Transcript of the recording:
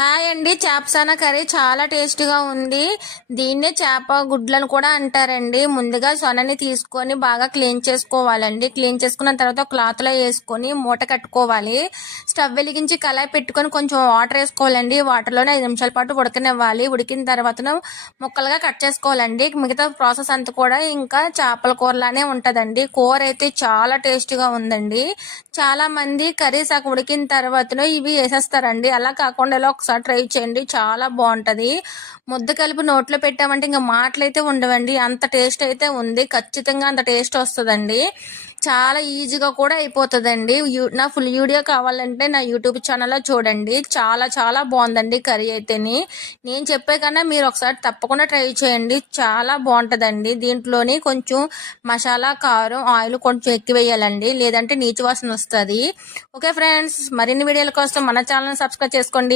Hi అండి. చేపసాన curry చాలా టేస్టీగా ఉంది. దీన్నే చేప గుడ్లను కూడా అంటారండి. ముందుగా సొనని తీసుకొని బాగా క్లీన్ చేసుకోవాలండి. క్లీన్ చేసుకున్న తర్వాత క్లాత్లో వేసుకొని మూట కట్టుకోవాలి. స్టవ్ వెలిగించి కళాయి పెట్టుకొని కొంచెం వాటర్ వేసుకోవాలండి. వాటర్లోనే 5 నిమిషాల పాటు ఉడకనివ్వాలి. ఉడికిన తర్వాత ముక్కలుగా కట్ చేసుకోవాలండి. మిగతా ప్రాసెస్ అంతా కూడా ఇంకా చేపల కూరలానే ఉంటుందండి. కూర అయితే చాలా టేస్టీగా ఉందండి. చాలా మంది కర్రీ సగం ఉడికిన తర్వాత ఇవి వేసేస్తారండి. అలా కాకుండా ఇలా ఒకసారి ట్రై చేయండి, చాలా బాగుంటది. ముద్ద కలిపి నోట్లో పెట్టామంటే ఇంకా మాటలైతే ఉండవండి, అంత టేస్ట్ అయితే ఉంది. ఖచ్చితంగా అంత టేస్ట్ వస్తుందండి. చాలా ఈజీగా కూడా అయిపోతుందండి. నా ఫుల్ వీడియో కావాలంటే నా యూట్యూబ్ ఛానల్లో చూడండి. చాలా చాలా బాగుందండి కర్రీ అయితేని. నేను చెప్పే కన్నా మీరు ఒకసారి తప్పకుండా ట్రై చేయండి, చాలా బాగుంటుందండి. దీంట్లోని కొంచెం మసాలా, కారం, ఆయిల్ కొంచెం ఎక్కువ వేయాలండి, లేదంటే నీచు వాసన వస్తుంది. ఓకే ఫ్రెండ్స్, మరిన్ని వీడియోల కోసం మన ఛానల్ సబ్స్క్రైబ్ చేసుకోండి.